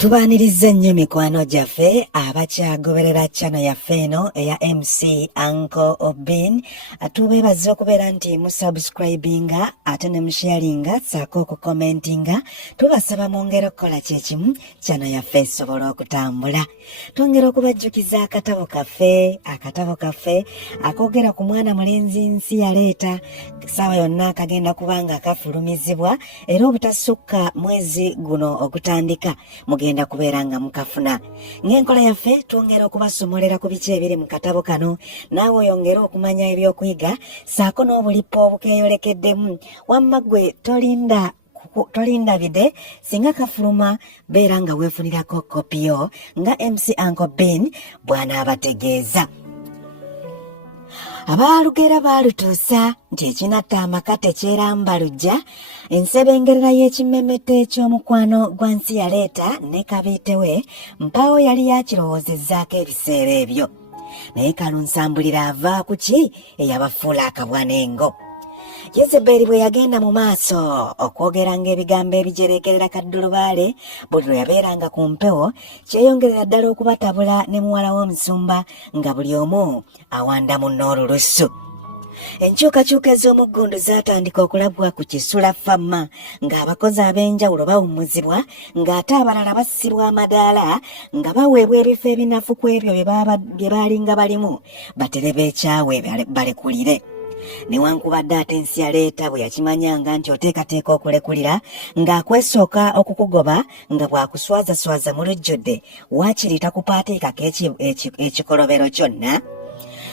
Tubaaniriza nnyo mikwano gyaffe abakyagoberera channel yaffe eno eya MC Uncle Obin. Tubeebaza okubeera nti musubscribinga ate ne musharinga ssaako okukomentinga. Tubasaba mwongere okukola kyekimu channel yaffe esobola okutambula. Twongera okubajjukiza akatabo kaffe akoogera ku mwana mulenzi nsi yaleeta. Ssaawa yonna kagenda kubanga kafulumizibwa era obutasukka mwezi guno okutandika mugenda kubeera nga mukafuna. Ng'enkola yaffe twongera okubasomolera ku biki ebiri mu katabo kano, naawe oyongera okumanya ebyokuyiga ssaako n'obulipo obukeeyolekeddemu. Wamma ggwe tolinda bide, singa kafuluma beera nga weefunirako kopiyo nga MC Uncle Ben bw'anaabategeeza. Abaalugera baalutuusa nti ekinatta amaka tekyeramba lujja. Ensebengerera y'ekimemete ky'omukwano gwa nsi yaleeta ne kabiitewe mpaawo yali yakirowoozezzaako ebiseera ebyo. Naye kalunsambulira ava ku ki eyabafuula akabwanengo. Yezeberi bwe yagenda mu maaso okwogeranga ebigambo ebijereekerera kaddulubaale buli lwe yabeeranga ku mpewo, kyeyongerera ddala okubatabula ne muwala w'omusumba nga buli omu awanda munno olulusu. Enkyukakyuka ez'omuggundu zaatandika okulabwa ku Kisula Famma ng'abakozi ab'enjawulo bawummuzibwa ng'ate abalala bassibwa amadaala nga baweebwa ebifo ebinafu ku ebyo bye baalinga balimu batere beekyawe balekulire. Newankubadde ate ensi yaleeta bwe yakimanyanga nti oteekateeka okulekulira ng'akwesooka okukugoba nga bw'akuswazaswaza mu lujjudde, waakiri takupaateekako ekikolobero kyonna.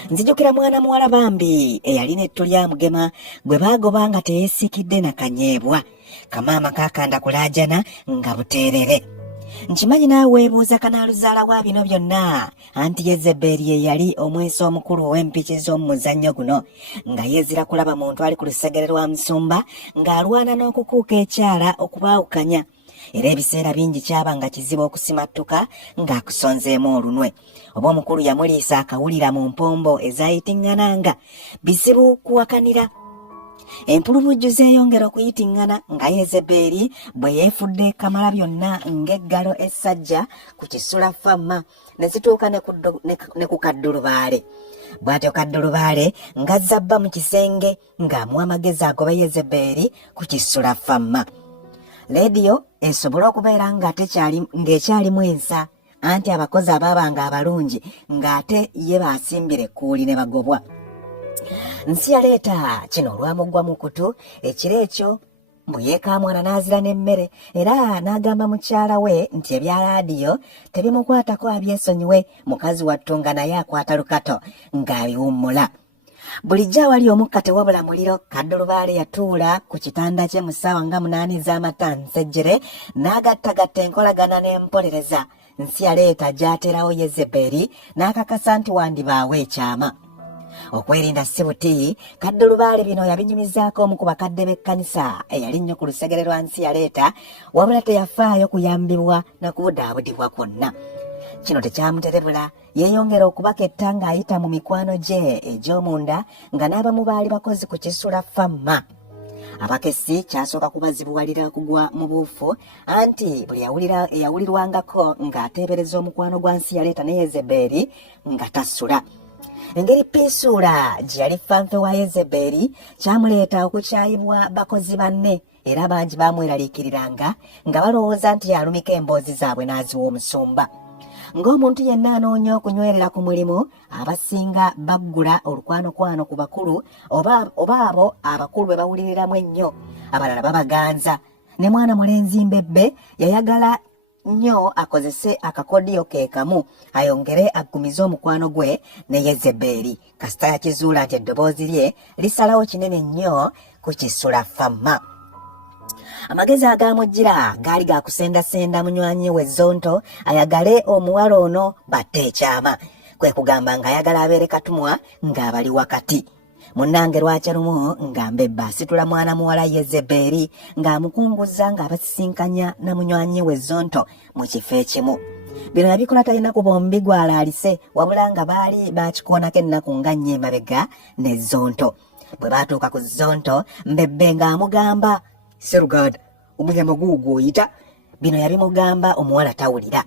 Nzijukira mwana muwala bambi eyalina ettu lya mugema gwe baagoba nga teyeesiikidde na kanyeebwa, kamaama kaakanda kulaajana nga buteerere. Nkimanyi naawe weebuuza kanaaluzaala wa bino byonna, anti Yezeberi ye yali omweso omukulu ow'empiki z'omu muzannyo guno, nga yeezira kulaba muntu ali ku lusegere lwa musumba ng'alwana n'okukuuka ekyala okubaawukanya. Era ebiseera bingi kyabanga kizibu okusimattuka ng'akusonzeemu olunwe. Oba omukulu yamuliisa akawulira mu mpombo ezaayitiŋŋananga, bizibu kuwakanira. Empulubujju zeeyongera okuyitiŋŋana nga Yezeberi bwe yeefudde kamala byonna ng'eggalo essajja ku Kisula Famma ne zituuka ne ku Kaddulubaale. Bw'atyo Kaddulubaale ng'azza bba mu kisenge ng'amuwa amagezi agoba Yezeberi ku Kisula Famma. Leediyo esobola okubeera ng'ekyalimu ensa, anti abakozi abaabanga abalungi ng'ate ye baasimbira ekkuuli ne bagobwa. Nsi yaleeta kino olwamugwa mu kutu, ekiro ekyo mbu yeekamwana n'azira n'emmere era n'agamba mukyala we nti ebya laadiyo tebimukwatako abyesonyiwe, mukazi wattu nga naye akwata lukato ng'abiwummula. Bulijjo awali omukka tewabula muliro. Kaddulubaale yatuula ku kitanda kye mu ssaawa nga 8 ez'amata nsejjere n'agattagatta enkolagana n'empolereza. Nsi yaleeta gy'aterawo Yezeberi n'akakasa nti wandibaawo ekyama. Okwerinda si buti, Kaddulubaale bino yabinyumizaako omu ku bakadde b'ekkanisa eyali nnyo ku lusegere lwa nsi yaleeta, wabula teyafaayo kuyambibwa na kubudaabudibwa kwonna. Kino tekyamuterebula, yeeyongera okubaketta ng'ayita mu mikwano gye egy'omunda nga n'abamu baali bakozi ku Kisula Famma. Abakessi kyasooka kubazibuwalira kugwa mu buufu, anti buli eyawulirwangako ng'ateebereza omukwano gwa nsi yaleeta ne Yezeberi nga tasula. Engeri Piisuula gye yali fanfe wa Yezeberi kyamuleeta okukyayibwa bakozi banne, era bangi baamweraliikiriranga nga balowooza nti yalumika emboozi zaabwe n'aziwa omusumba. Ng'omuntu yenna anoonya okunywerera ku mulimu, abasinga baggula olukwanokwano ku bakulu oba abo abakulu be bawuliriramu ennyo, abalala babaganza. Ne mwana mulenzi Mbebbe yayagala nnyo akozese akakodyo ke kamu ayongere aggumize omukwano gwe ne Yezeberi, kasita yakizuula nti eddoboozi lye lisalawo kinene nnyo ku Kisula Famma. Amagezi agamujjira gaali gakusendasenda munywanyi we Zonto ayagale omuwala ono batte ekyama, kwe kugamba ng'ayagala abeere katumwa ng'abali wakati. Munnange lwakya lumu nga Mbebbe asitula mwana muwala Yezeberi ng'amukunguza ng'abasisinkanya na munywanyi we Zonto mu kifo ekimu. Bino yabikola talina ku bombi gwalaalise, wabula nga baali bakikoonako ennaku nga nnyo emabega ne Zonto. Bwe baatuuka ku Zonto, Mbebbe ng'amugamba, "Seruganda, omuliamo guugwo oyita Bino yabimugamba omuwala tawulira.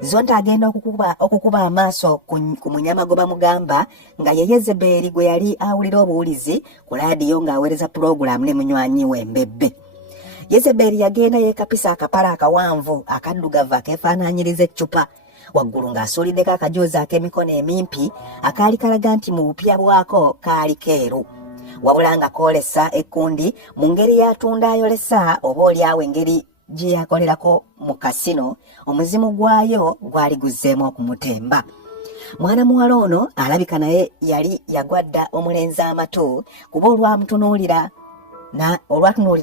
Zonta agenda okukuba amaaso ku munyamagoba mugamba nga ye Yezeberi gwe yali awulira obuwulizi ku laadiyo ng'aweereza pulogulaamu ne munywanyi we Mbebbe. Yezeberi yagenda yeekapisa akapala akawanvu akaddugavu akeefaanaanyiriza eccupa, waggulu ng'asuuliddeko akajoozi ak'emikono emimpi akaali kalaga nti mu bupya bwako kaali keeru, wabula nga koolesa ekkundi mu ngeri yatunda ayolesa oba oliawo engeri gye yakolerako mu kasino, omuzimu gwayo gwali guzzeemu okumutemba. Mwana muwala ono alabika naye yali yagwadda omulenzi amatu kuba olwatunuulira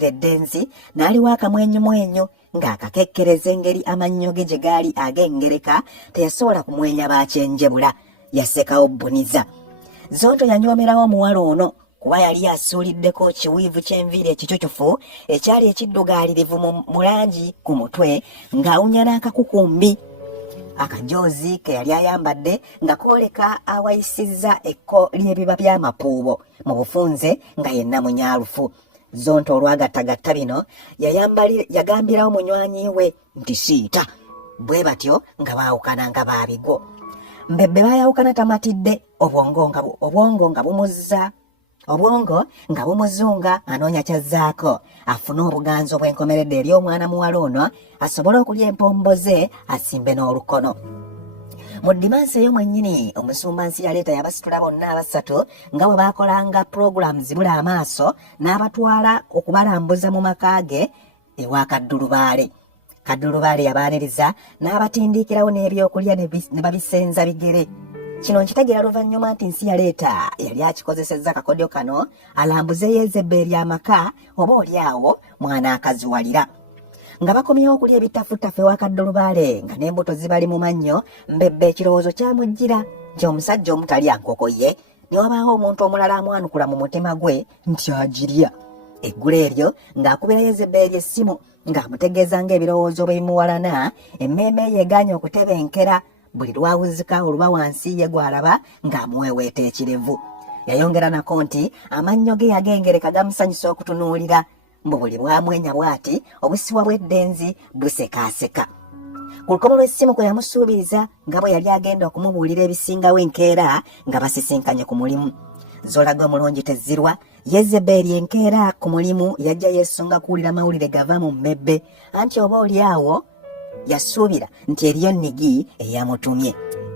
eddenzi n'aliwo akamwenyumwenyu ng'akakekkereza engeri amannyo ge gye gaali ag'engereka teyasobola kumwenya bakyenjebula, yasekawo bbuniza. Zonto yanyoomerawo omuwala ono kuba yali asuuliddeko kiwiivu ky'enviiri ekicucufu ekyali ekiddugaalirivu mu langi ku mutwe ng'awunya n'akakukumbi. Akajoozi ke yali ayambadde nga kooleka awayisizza ekko ly'ebiba by'amapuubo mu bufunze nga yenna munyaalufu. Zonto olwagattagatta bino yagambirawo munywanyi we nti siita, bwe batyo nga baawukana nga baabigo. Mbebbe baayawukana tamatidde, obwongo nga bumuzunga anoonya kyazzaako afune obuganzi obw'enkomeredde eri omwana muwala ono asobole okulya empombo ze asimbe n'olukono. Mu Ddimansi eyo mwennyini omusumba Nsiyaleeta yabasitula bonna abasatu nga bwe baakolanga pulogulaamu zibula amaaso n'abatwala okubalambuza mu maka ge ewa Kaddulubaale. Kaddulubaale yabaaniriza n'abatindiikirawo n'ebyokulya ne babisenza bigere. Kino nkitegeera luvannyuma nti Nsiyaleeta yali akikozesezza akakodyo kano alambuze Yezeberi amaka oba oliawo mwana akaziwalira. Nga bakomyewo okulya ebitafutafe ewa Kaddulubaale nga n'embuto zibali mu mannyo, Mbebbe ekirowoozo kyamujjira nti omusajja omutalya nkoko ye ne wabaawo omuntu omulala amwanukula mu mutima gwe nti agirya. Eggulu eryo ng'akubira Yezeberi essimu ng'amutegeeza ng'ebirowoozo bwe bimuwalana, emmeeme ye egaanye okutebenkera. Buli lwawuzika oluba wansi ye gwalaba ng'amuweeweeta ekirevu. Yayongera nako nti amannyo ge yagengereka gamusanyusa okutunuulira, mbu buli bwamwenya bw'ati obusiwa bw'eddenzi busekaaseka. Ku lukomo lw'essimu kwe yamusuubiriza nga bwe yali agenda okumubuulira ebisingawo enkeera nga basisinkanye ku mulimu. Zolaga omulungi tezirwa, Yezeberi enkeera ku mulimu yajja yeesunga kuwulira mawulire gava mu Mbebbe anti oba oliawo yasuubira nti eriyo nnigi eyamutumye.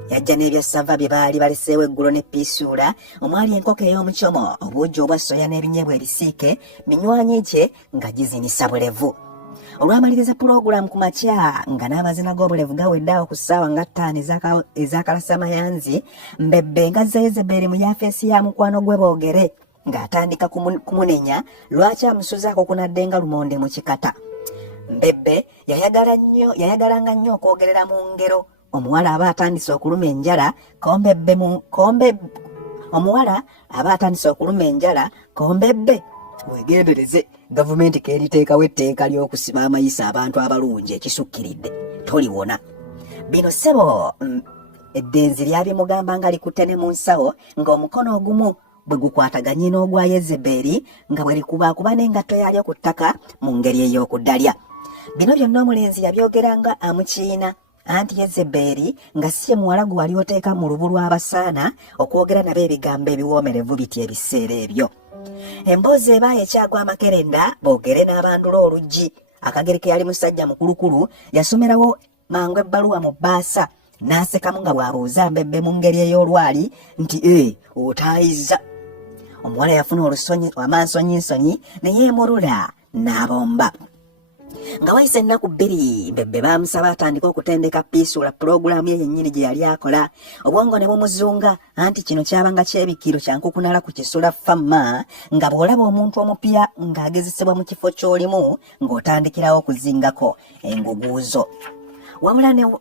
Yajja n'ebyassava bye baali baleseewo eggulo ne piisuula, omwali enkoko ey'omukyomo, obuugi obwa soya n'ebinyeebwa ebisiike, minywanyi gye nga gizinisa bulevu. Olwamaliriza pulogulaamu ku makya nga n'amazina g'obulevu gawedde awo ku ssaawa nga 5 ez'akalasamayanzi, Mbebbe ngazza Yezeberi mu yafeesi ya mukwano gwe boogere ng'atandika kumunenya lwaki amusuzaako kunadde nga lumonde mu kikata. Mbebbe yayagalanga nnyo okwogerera mu ngero. Omuwala aba atandise okuluma enjala omuwala aba atandise okuluma enjala Kombebbe wegendereze, gavumenti keeriteekawo etteeka ly'okusiba amayisa abantu abalungi ekisukkiridde toliwona. Bino ssebo eddenzi lyabimugamba nga likutte ne mu nsawo ng'omukono ogumu bwe gukwataganye n'ogwa Yezeberi nga bwe likubaakuba n'engatto yaalyo ku ttaka mu ngeri ey'okuddalya. Bino byonna omulenzi yabyogeranga amukiina anti Yezeberi nga si ye muwala gwe wali oteeka mu lubu lw'abasaana okwogera nabo ebigambo ebiwoomerevu biti ebiseera ebyo. Emboozi ebaayo ekyagwa amakerenda boogere n'abandula oluggi. Akagereke yali musajja mukulukulu yasomerawo mangu ebbaluwa mu bbaasa n'asekamu nga bw'abuuza Mbebbe mu ngeri ey'olwali nti otaayizza. Omuwala yafuna amansonyinsonyi ne yeemulula n'abomba. Nga wayise ennaku 2 Mbebbe baamusaba atandika okutendeka piisuula pulogulaamu ye yennyini gye yali akola. Obwongo ne bumuzunga anti kino kyabanga kyebikiro kyankukunala ku kisula famma nga bw'olaba omuntu omupya ng'agezesebwa mu kifo ky'olimu ng'otandikirawo okuzingako enguguuzo.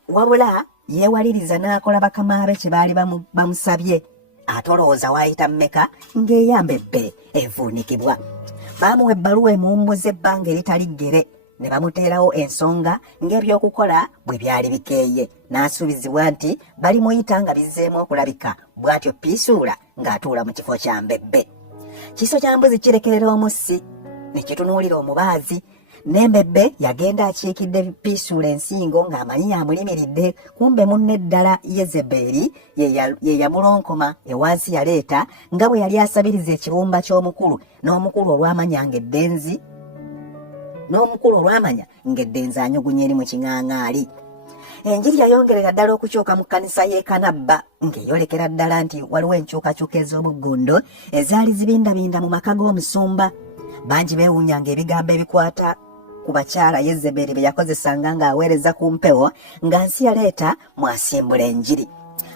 Wabula yeewaliriza n'akola bakama be kye baali bamusabye. Ate olowooza waayita mmeka ng'eya Mbebbe evuunikibwa. Baamuwa ebbaluwa emuwummuza ebbanga eritali ggere ne bamuteerawo ensonga ng'ebyokukola bwe byali bikeeye. N'asuubizibwa nti balimuyita nga bizzeemu okulabika, bw'atyo piisuula ng'atuula mu kifo kya Mbebbe. Kiso kya mbuzi kirekerera omussi ne kitunuulira omubaazi Nembebbe yagenda akiikidde Piisuula ensingo ng'amanyi yamulimiridde, kumbe munne eddala Yezeberi ye yamulonkoma ewansi yaleeta nga bwe yali asabiriza ekibumba ky'omukulu n'omukulu olwamanya ng'eddenzi anyugunya eri mu kiŋaaŋaali. Enjiri yayongerera ddala okukyuka mu kkanisa y'e Kanabba ng'eyolekera ddala nti waliwo enkyukakyuka ez'obuggundo ezaali zibindabinda mu maka g'omusumba. Bangi beewuunyanga ebigambo ebikwata ku bakyala Yezeberi be yakozesanga ng'aweereza ku mpewo nga nsi yaleeta mwasimbula enjiri.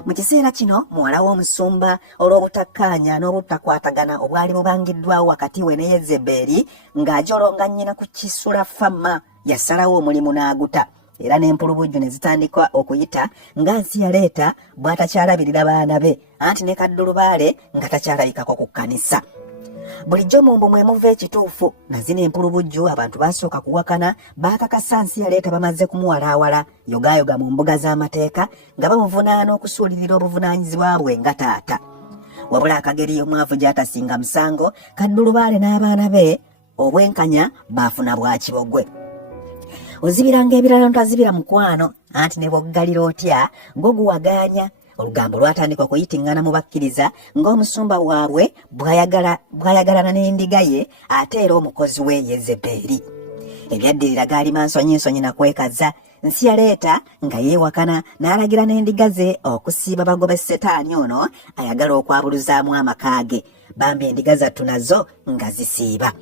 Mu kiseera kino muwala w'omusumba olw'obutakkaanya n'obutakwatagana obwali bubangiddwawo wakati we ne Yezeberi ng'ajolonga nnyina ku kisula Famma yasalawo omulimu n'aguta. Era n'empulubujju ne zitandika okuyita nga nsi yaleeta bw'atakyalabirira baana be, anti ne kaddulubaale nga takyalabikako ku kkanisa. Bulijjo mu mbu mwe muva ekituufu. Na zino empulubujju abantu basooka kuwakana baakakasa nsi yaleeta bamaze kumuwalaawala yogayoga mu mbuga z'amateeka nga bamuvunaana okusuulirira obuvunaanyizibwa bwe nga taata. Wabula akageri omwavu gy'atasinga musango, kaddulubaale n'abaana be obwenkanya baafuna bwa kibogwe. Ozibiranga ebirala ntazibira mukwano, anti ne bw'oggalira otya ng'oguwagaanya. Olugambo lwatandika okuyitingana mu bakkiriza ng'omusumba waabwe bw'ayagalana n'endiga ye ate era omukozi we Yezeberi. Ebyaddirira gaali mansonyinsonyi na kwekaza. Nsi yaleeta nga yeewakana n'alagira n'endiga ze okusiiba bagobe Setaani ono ayagala okwabuluzaamu amaka ge. Bambi endiga zattu nazo nga zisiiba.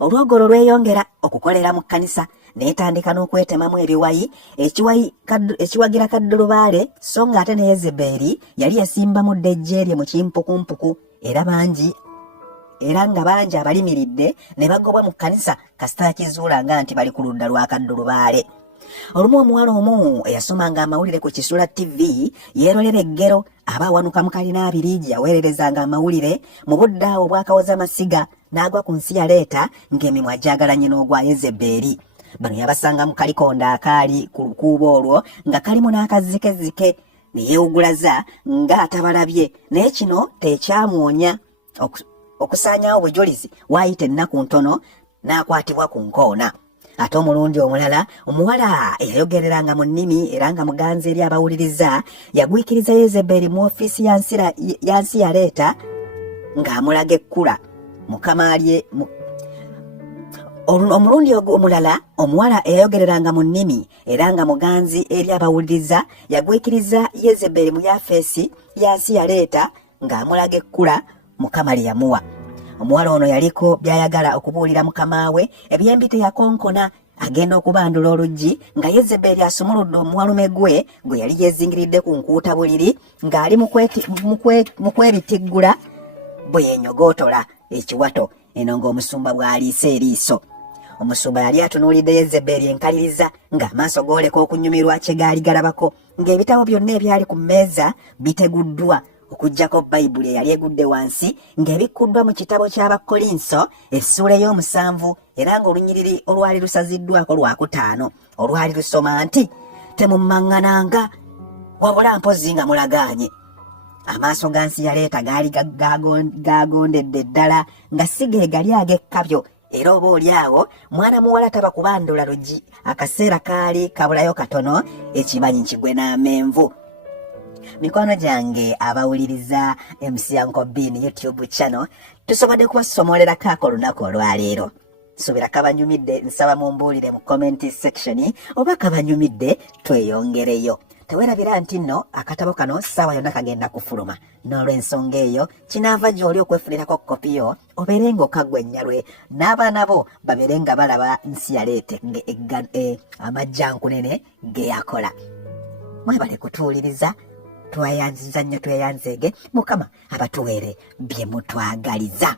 Olwogolo lweyongera okukolera mu kkanisa n'etandika n'okwetemamu ebiwayi, ekiwagira kaddulubaale so ng'ate ne Yezeberi yali yasimbamu ddejje lye mu kimpukumpuku era nga bangi abalimiridde ne bagobwa mu kkanisa kasita kizuulanga nti bali ku ludda lwa kaddulubaale. Olumu omuwala omu eyasomanga amawulire ku Kisula TV yeerolera eggero aba awanuka mu kalina abiri gye yaweererezanga amawulire mu budde awo bw'akawoza masiga n'agwa ku nsi yaleeta ng'emimwa gyagalanye n'ogwa Yezeberi. Bano yabasanga mu kalikonda akaali ku lukuubo olwo nga kalimu n'akazikezike ne yeewugulaza ng'atabalabye, naye kino tekyamwonya okusaanyawo obujulizi waayita ennaku ntono n'akwatibwa ku nkoona. Ate omulundi omulala omuwala eyayogereranga mu nnimi era nga muganzi eri abawuliriza yagwikiriza Yezeberi mu ofiisi ya nsi yaleeta ng'amulaga ekkula mukamaalye. Omulundi omulala omuwala eyayogereranga mu nnimi era nga muganzi eri abawuliriza yagwikiriza Yezeberi mu yafeesi ya nsi yaleeta ng'amulaga ekkula Mukama lye yamuwa. Omuwala ono yaliko by'ayagala okubuulira mukama we ebyembi teyakonkona. Agenda okubandula oluggi nga Yezeberi asumuludde omuwalume gwe yali yeezingiridde ku nkuuta buliri ng'ali mu kwebitiggula bwe yenyogootola ekiwato. Eno ng'omusumba bw'aliisa eriiso. Omusumba yali atunuulidde Yezeberi enkaliriza ng'amaaso gooleka okunyumirwa kye gaali galabako, ng'ebitabo byonna ebyali ku mmeeza biteguddwa okuggyako Bayibuli eyali egudde wansi ng'ebikkuddwa mu kitabo ky'Abakolinso essuula ey'omusanvu era ng'olunyiriri olwali lusaziddwako lwakutaano olwali lusoma nti temummaŋŋananga wabula mpozi nga mulagaanye. Amaaso ga nsi yaleeta gaali gagondedde ddala nga si ge gali ag'ekkabyo era oba oli awo mwana muwala taba kubandula luggi. Akaseera kaali kabulayo katono ekibanyi kigwe n'amenvu. Mikono gyange abawuliriza MC Uncle Bean YouTube channel tusobodde kubasomolerako ak'olunaku olwaleero. Nsubira kabanyumidde, nsaba mumbuulire mu comment section oba kabanyumidde tweyongereyo. Tewerabira nti nno akatabo kano ssaawa yonna kagenda kufuluma, n'olw'ensonga eyo kinaava gy'oli okwefunirako kopiyo obeere ng'okaggwenya lwe n'abaana bo babeere nga balaba nsi yaleeta amajjankunene ge yakola. Mwebale kutuwuliriza, tweyanziza nnyo tweyanzeege, Mukama abatuweere bye mutwagaliza.